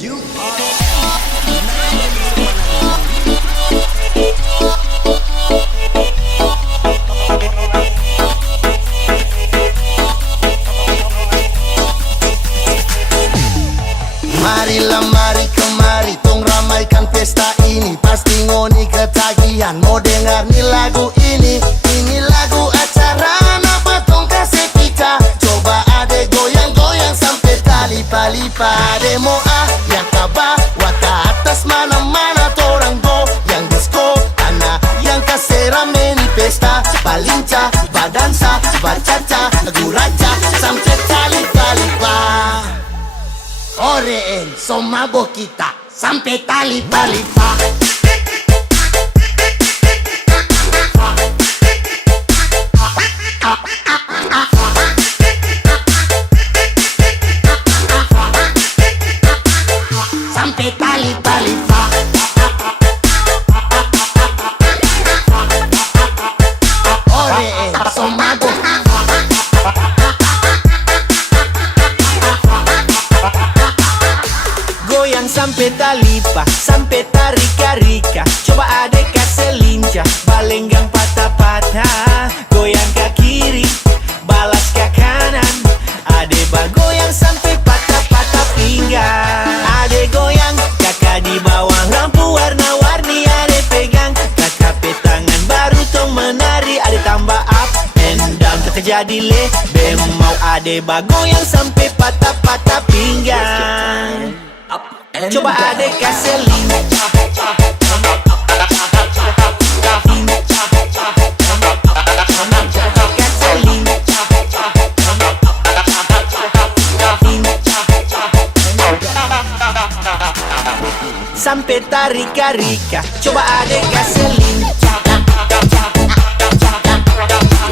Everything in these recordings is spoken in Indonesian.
Marilah mari kemari tong ramaikan pesta ini. Pasti ngoni ketagihan mau dengar nih lagu ini. Ini lagu acara napa tong kasih pita. Coba ade goyang-goyang sampai tali-palipa. Demo yang kabar wata atas mana-mana torang go. Yang disco tanah yang kasih rame nih pesta. Balinca, badansa, bacaca, guraca sampai tali-palipa. Oreen, so mabok kita sampai tali-palipa. Sampai tali-palipa. Oreen, so mabok. Goyang sampai talipa, sampai tarika-rika. Coba adek kasih lincah, balenggang patah-patah. Goyang ke kiri, balas ke kanan. Adek bagoyang sampai patah-patah pinggang. Adek goyang, kakak di bawah lampu warna-warni. Adek pegang, kakak petangan baru tong menari. Adek tambah up and down, kakak jadi lebem. Mau adek bagoyang sampai patah-patah pinggang. Coba adek kasih lincah. Sampai tarika-rika. Coba adek kasih lincah.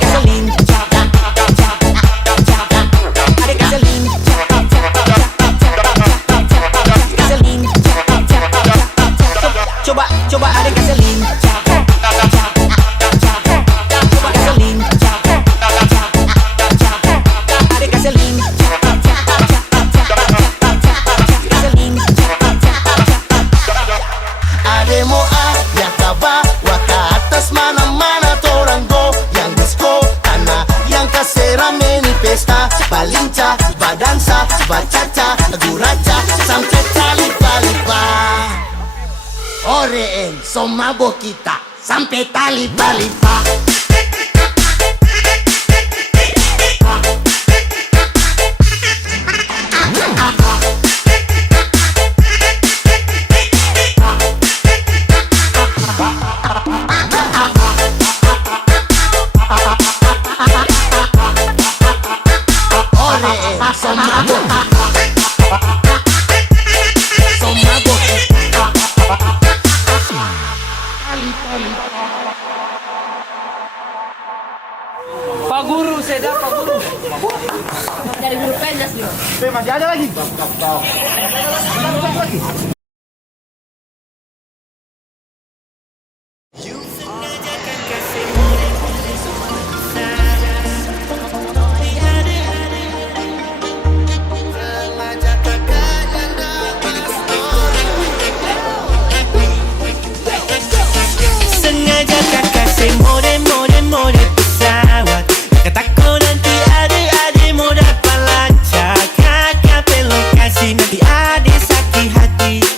Kasih lincah. Adek kasih lincah. Kasih lincah. Coba adek kasih lincah. Coba kasih lincah. Adek kasih lincah. Kasih lincah. Ade mo yang kabar waka atas mana-mana torang go. Yang disco tanah yang kasih rame nih pesta. Balinca, badansa, bacaca, guraca sampai tali-palipa. Oreen, so mabok kita sampai tali-palipa. Oreen, so mabok kita. So mabok kita. Pak Guru, saya Pak Guru. Dari guru pendas nih. Masih ada lagi. Sengaja kakak kasih mode pesawat. Kakak takut nanti adik-adik mau dapat lancar. Kakak pelokasi nanti adik sakit hati.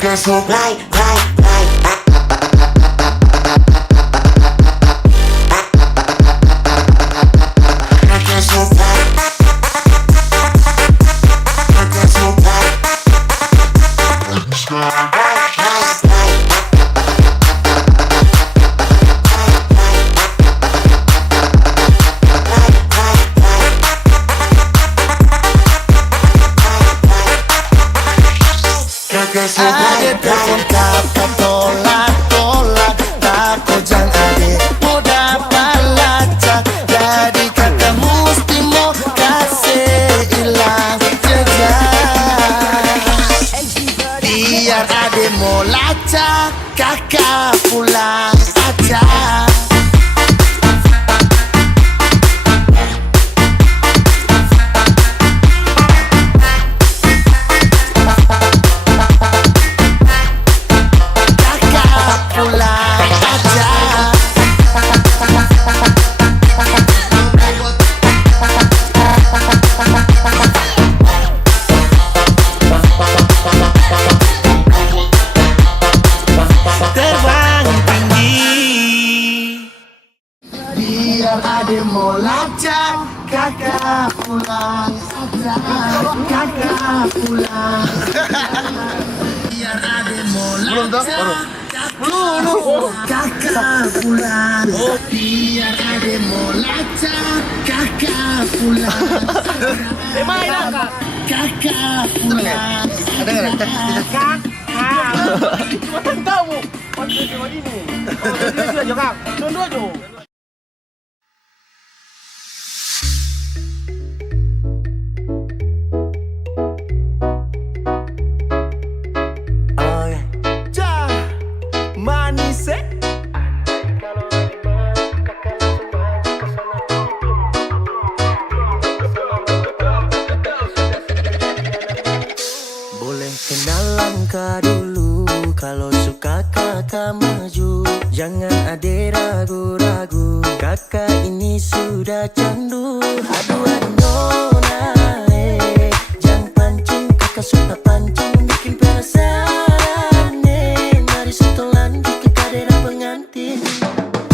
Kakak supply, ada telepon kakak tolak takut jangan ade mau dapat lacak, jadi kakak mesti mau kasih hilang jejak. Biar ade mau lacak, kakak pulang aja. Biar ade mau lacak, kakak pulang aja, kakak pulang. Biar ade mau lacak, kakak pulang. Biar ade mau lacak, kakak pulang. Kakak pulang. Ada nggak? Kakak. Cuma tahu. Waktu cuma ini. Dia sudah jokang. Dua jo. Boleh kenalan kak dulu, kalau suka kakak maju. Jangan ada ragu-ragu, kakak ini sudah candu. Aduh aduh nona, jangan pancing, kakak suka pancing, bikin penasaran. Mari setelan dikit kadera pengantin.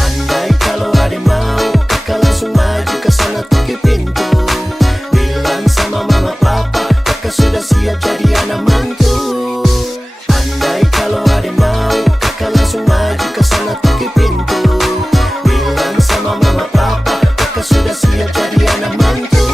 Andai kalau ada mau, kakak langsung maju ke sana tuki pintu. Bilang sama mama papa, kakak sudah siap jadi anak mantu. Andai kalau ada mau, kakak langsung maju ke sana tuki pintu. Bilang sama mama papa, kakak sudah siap jadi anak mantu.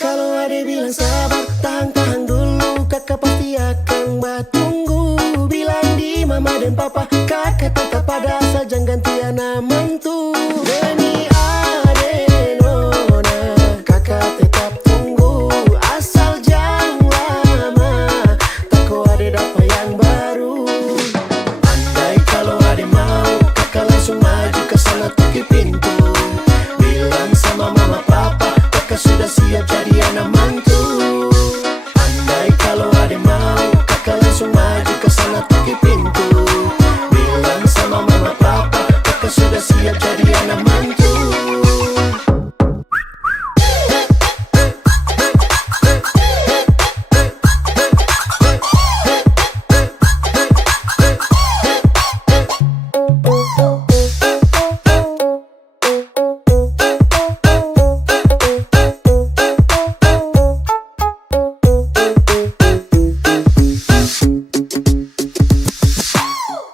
Kalau ada bilang sabar, tahan dulu, kakak pasti akan bertunggu. Bilang di mama dan papa, kakak tetap ada asal jangan ganti anak mantu. Demi ade nona, kakak tetap tunggu, asal jangan lama, takut ada dapat yang baru. Andai kalau ada mau, kakak langsung maju ke sana tuki pintu. Bilang sama mama papa, kakak sudah siap jadi anak mantu. Andai kalau ada mau, kakak langsung maju ke sana tuki pintu. Bilang sama mama papa, kakak sudah siap jadi anak mantu.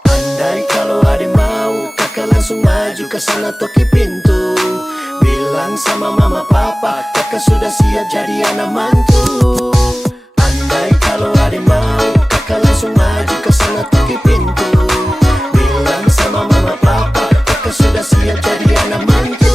Andai kalau ada mau, kakak langsung maju ke sana toki pintu. Bilang sama mama papa, kakak sudah siap jadi anak mantu. Andai kalau ada mau, kakak langsung maju ke sana toki pintu. Bilang sama mama papa, kakak sudah siap jadi anak mantu.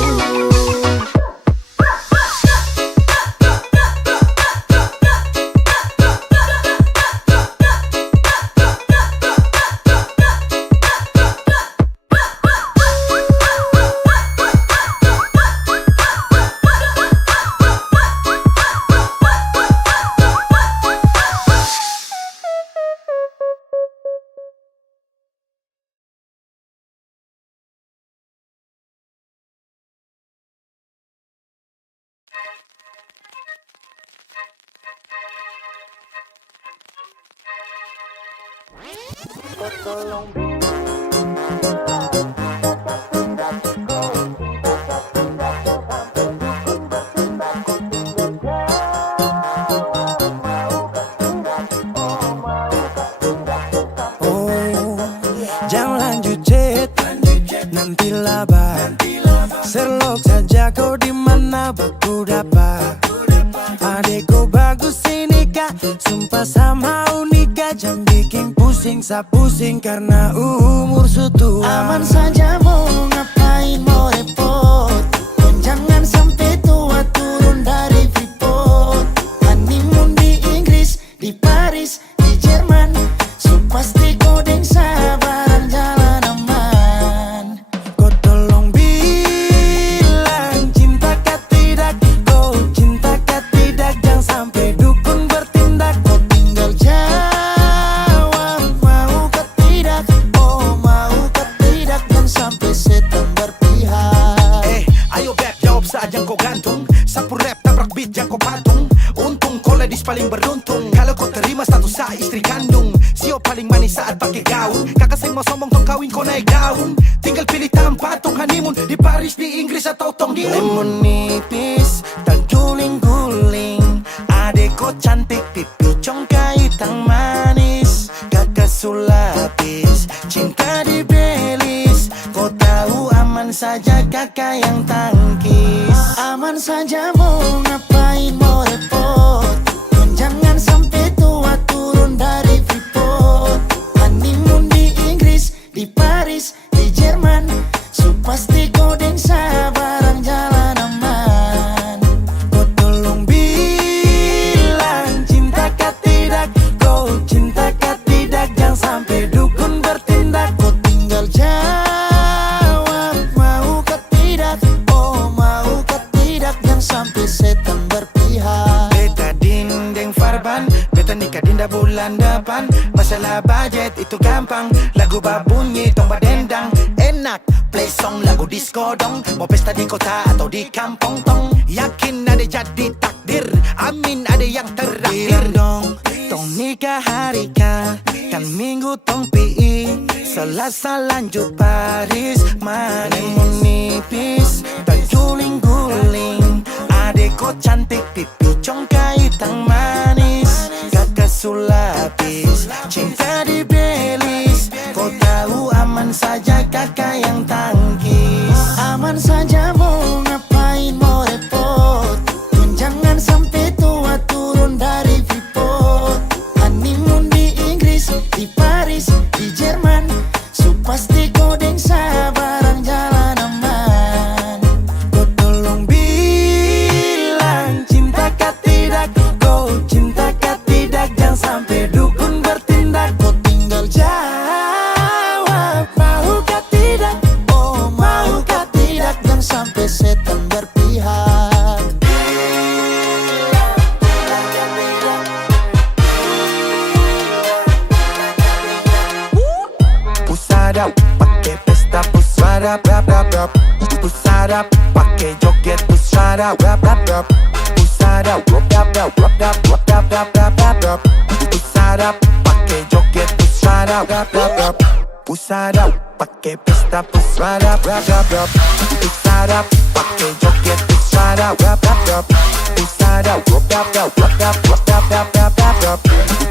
Jangan lanjut chat, nanti laba. Serlok saja kau di mana aku dapat. Adekku bagus ini kak, sumpah sama unika. Jangan bikin pusing, pusing karena umur sutua. Aman saja mau ngapain mau repot. Jangan sampai tua turun dari Freeport. Honeymoon di Inggris, di Paris, di Jerman. So pasti kodeng sabaran jalan aman. Kau tolong bilang cinta kah tidak. Kau cinta kah tidak. Jangan sampai dukun bertindak. Kau tinggal jawab mau kah tidak. Oh mau kah tidak. Jangan sampai setan berpihak. Ayo beb, jawab saja kau gantung. Sapu rap, tabrak beat, jangan kau patung. Untung kau ladies paling beruntung. Kalau kau terima status sa istri kandung. Sio paling manis saat pakai gaun. Kakak saya mau sombong tong kawin kau naik daun. Tinggal pilih tempat tong honeymoon. Di Paris, di Inggris atau tong di Lemon nipis, terguling-guling. Adekku cantik, pipi congkai tang manis. Kakak sulapis, cinta di belis. Kau tahu aman saja kakak yang tangkis. Aman saja mau ngapain mau repot. Jangan sampai tua turun dari Freeport. Honeymoon di Inggris, di Paris, di Jerman. So pasti kodeng sabaran jalan aman. Kau tolong bilang cinta kah tidak. Kau cinta kah tidak. Jangan sampai dukun bertindak. Kau tinggal jawab mau kah tidak. Oh mau kah tidak. Jangan sampai setan berpihak. Beta dinding farban, beta nikah dinda bulan depan. Masalah budget itu gampang. Lagu babunyi tong badendang. Enak play song lagu disco dong. Mau pesta di kota atau di kampung tong. Yakin ada jadi takdir. Amin ada yang terakhir. Bilang dong tong nikah hari kan minggu tong PI. Selasa lanjut Paris. Mana mau nipis, terguling-guling. Adekku cantik, pipi congkai tang manis. Kakak sulapis, cinta di belis. Kau tahu aman saja kakak yang tangkis. Aman saja mau ngapain mau repot. Jangan sampai tua turun dari Freeport. Honeymoon di Inggris, di Paris, di Jerman. So pasti kodeng sabaran jalan aman. Kau tolong bilang cinta kah tidak. Kau cinta kah tidak. Jangan sampai dukun bertindak. Kau tinggal jawab mau kah tidak. Oh mau kah tidak. Jangan sampai setan berpihak. Pusada pakai pesta pusada rap rap rap. Pusada pakai joget pusada rap rap rap. Pusada rap rap rap rap rap rap rap rap rap rap. Pusada pakai joget pusada rap rap rap. Pusada pakai pesta pusada rap rap rap. Pusada pakai joget pusada rap rap rap. Pusada rap rap rap rap rap rap rap rap rap rap.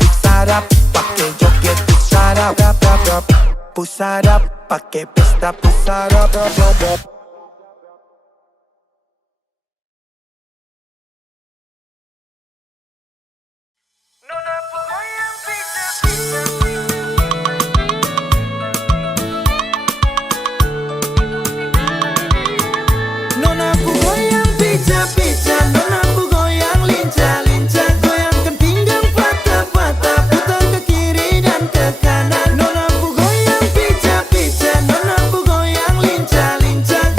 Pusada pakai joget pusada rap rap rap. Pusada pakai pesta pusada rap rap rap. Nona ku goyang pizza-pizza. Nona ku goyang lincah-lincah. Goyangkan pinggang patah-patah. Putar ke kiri dan ke kanan. Nona ku goyang pizza-pizza. Nona ku goyang lincah-lincah.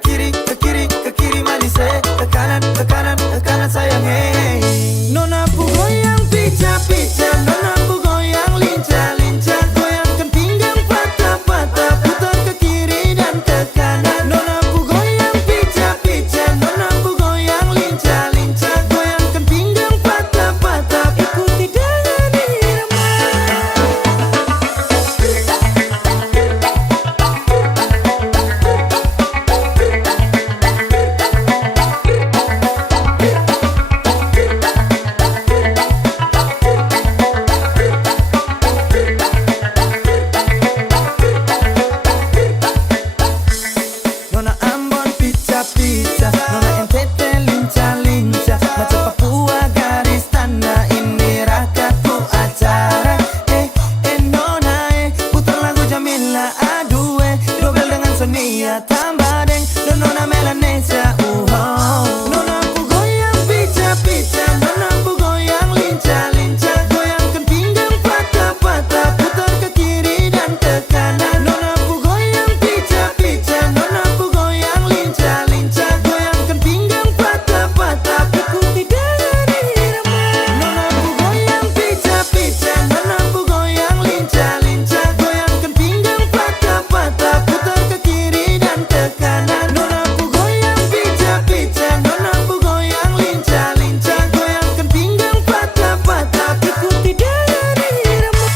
ke kiri manis ke kanan sayang hey. Nona pu goyang pica-pica, nona pu goyang lincah-lincah, goyangkan pinggang patah-patah, putar ke kiri dan ke kanan. Nona pu goyang pica-pica, nona pu goyang lincah-lincah, goyangkan pinggang patah-patah, ikuti dengan irama. Nona Ambon pica-pica, nona NTT lincah-lincah, macam Papua garis tanda, ini rakatku acara. Nona putar lagu Jamila, aduh dobel dengan Sonia, tambah deng, dan nona Melanesia. Nona pu goyang pica-pica, nona pu goyang lincah-lincah, goyangkan pinggang patah-patah, putar ke kiri dan ke kanan. Nona pu goyang pica-pica, nona pu goyang lincah-lincah, goyangkan pinggang patah-patah, ikuti dengan irama. Nona pu goyang pica-pica, nona pu goyang lincah-lincah, goyangkan pinggang patah-patah, putar ke kiri dan ke kanan. Nona pu goyang pica-pica, nona pu goyang lincah-lincah, goyangkan pinggang patah-patah, ikuti dengan irama.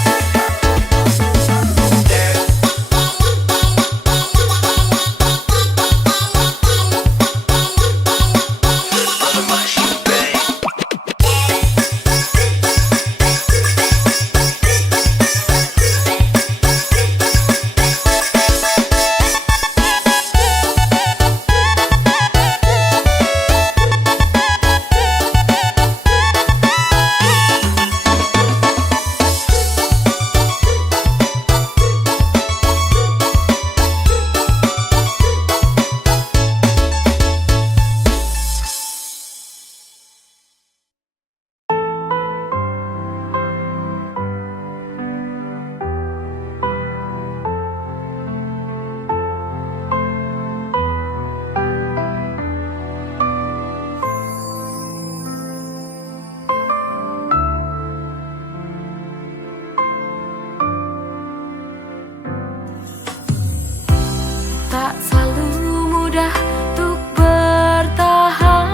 Tak selalu mudah untuk bertahan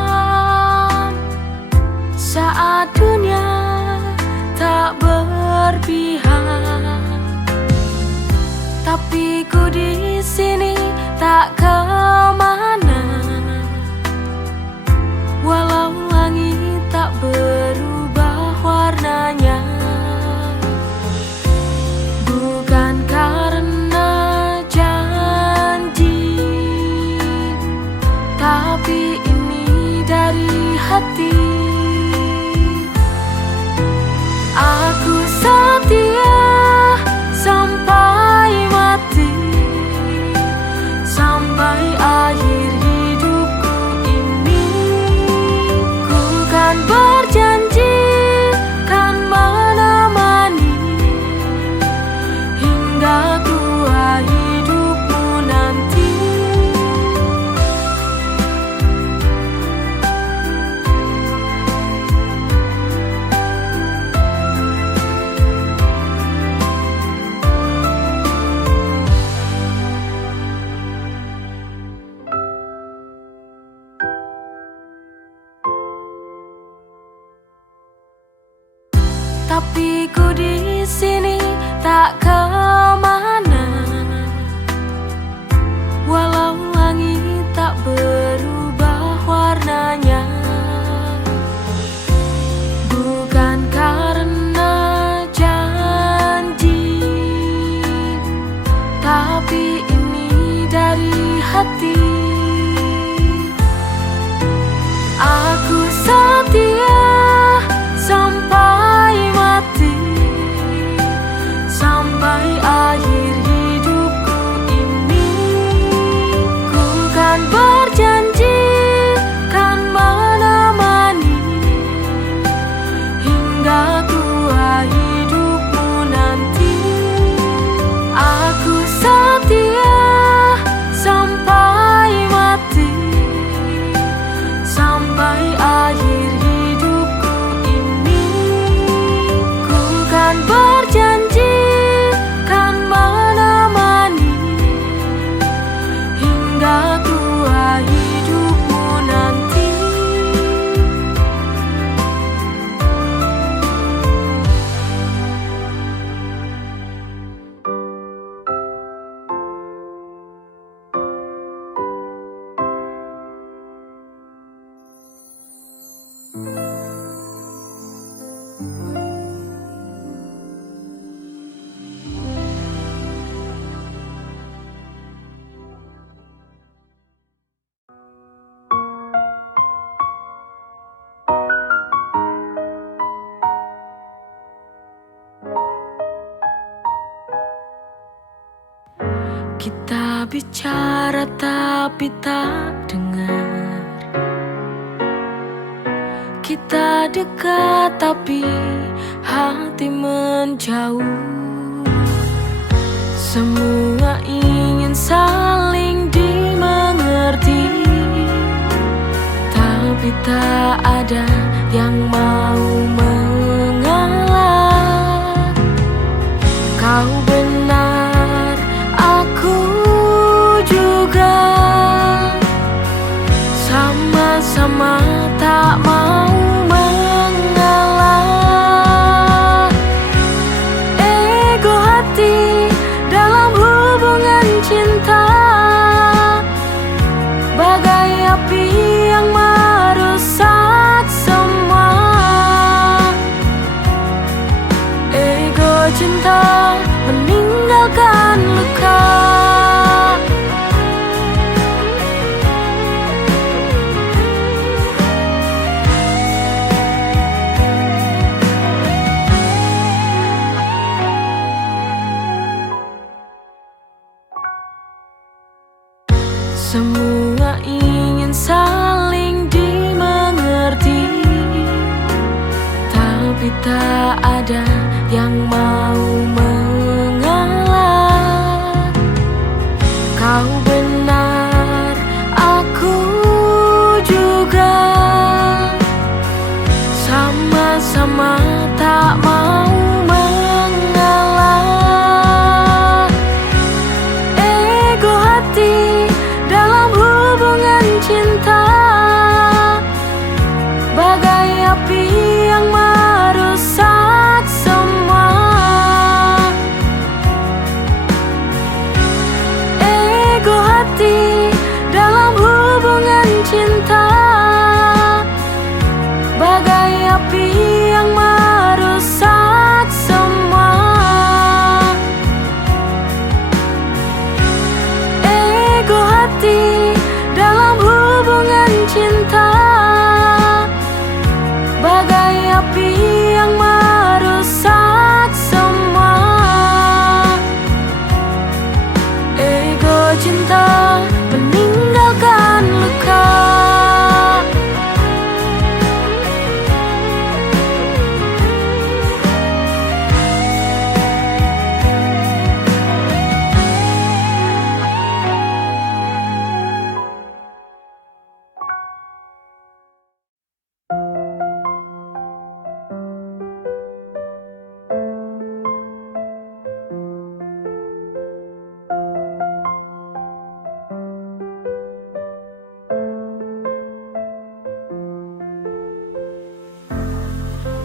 saat dunia tak berpihak. Tapi ku di sini tak kemana, walau langit tak berubah warnanya. Bukan karena tapi ini dari hati. Aku setia sampai mati, sampai akhir hidupku ini. Ku kan berjanji kan menemani hingga tua hidupmu nanti. Tapi ku di sini tak kemana, walau langit tak berubah warnanya. Bukan karena janji, tapi ini dari hati. Aku setia sampai mati, sampai Kita bicara tapi tak dengar. Kita dekat tapi hati menjauh. Semua ingin saling dimengerti, tapi tak ada yang mau mengalah. Kau benar, aku juga. Sama-sama tak mau mengalah. Ego hati dalam hubungan cinta bagai api yang merusak semua. Ego cinta meninggalkan luka. Semua ingin saling dimengerti, tapi tak ada yang mau mengalah. Kau benar, aku juga. Sama-sama tak mau mengalah. Ego hati dalam hubungan cinta bagai api yang merusak semua. Ego hati dalam hubungan cinta bagai api yang merusak semua. Ego hati dalam hubungan cinta bagai api yang merusak semua. Ego cinta meninggalkan luka.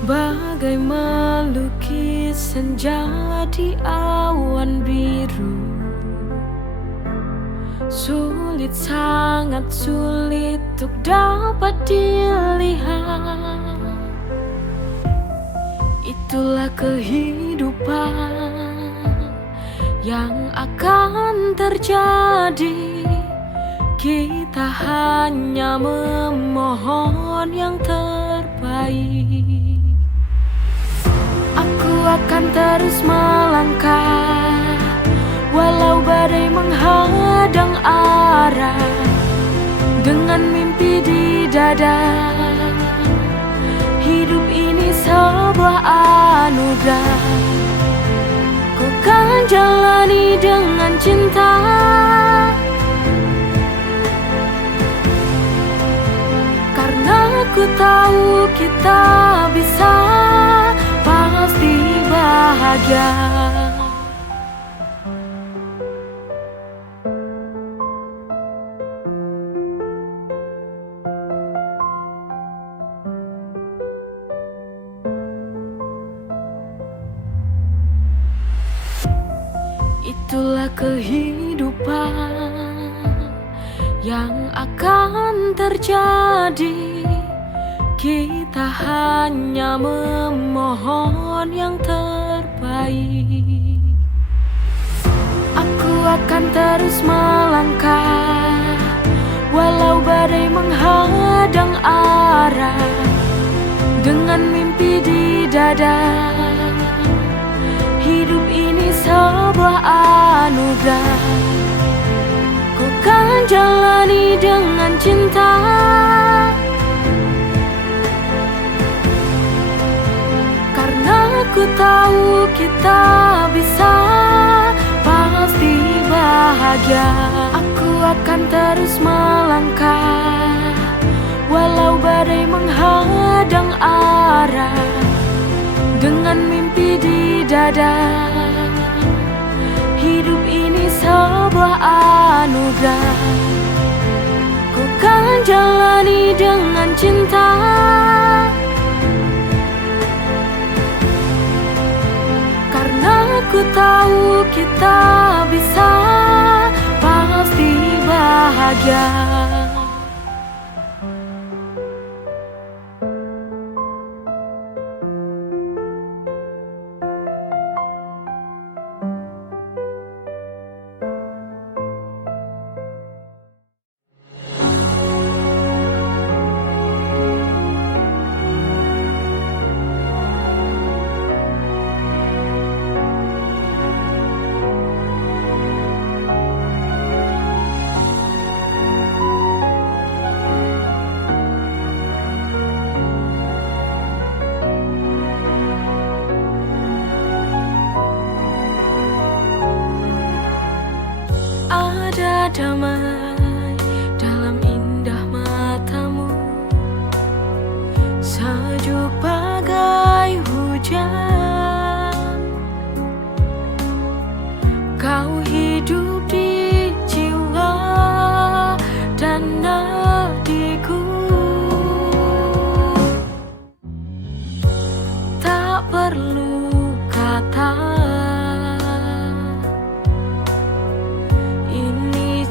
Bagai melukis senja di awan biru, sulit, sangat sulit untuk dapat dilihat. Itulah kehidupan yang akan terjadi. Kita hanya memohon yang terbaik. Aku akan terus melangkah walau badai menghadang arah, dengan mimpi di dada. Hidup ini sebuah anugerah, ku kan jalani dengan cinta. Karena ku tahu kita bisa, pasti bahagia. Itulah kehidupan yang akan terjadi. Kita hanya memohon yang terbaik. Aku akan terus melangkah walau badai menghadang arah, dengan mimpi di dada. Hidup ini sebuah anugerah, jalani dengan cinta. Karena ku tahu kita bisa, pasti bahagia. Aku akan terus melangkah, walau badai menghadang arah. Dengan mimpi di dada, hidup ini sebuah anugerah. Ku kan jalani dengan cinta. Karena ku tahu kita bisa, pasti bahagia. Ada damai dalam indah matamu, sejuk bagai hujan. Kau hidup di jiwa dan nadiku, tak perlu kata.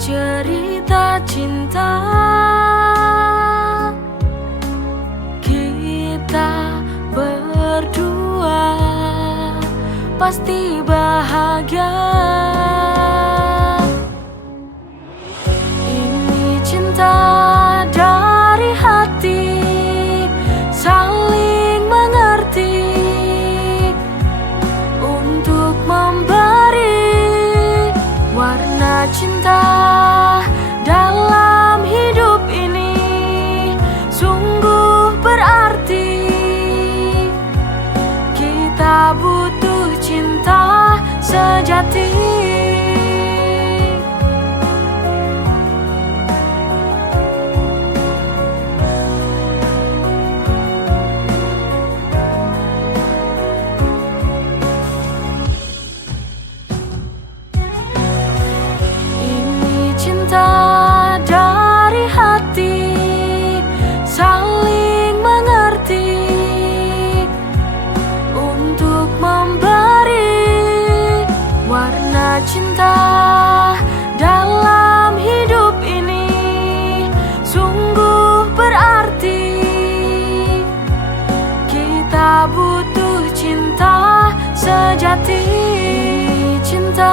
Cerita cinta kita berdua, pasti bahagia. Ini cinta dari hati, saling mengerti untuk memberi warna cinta dalam hidup ini. Sungguh berarti kita butuh cinta sejati. Cinta dari hati, saling mengerti untuk memberi warna cinta dalam hidup ini. Sungguh berarti kita butuh cinta sejati. Cinta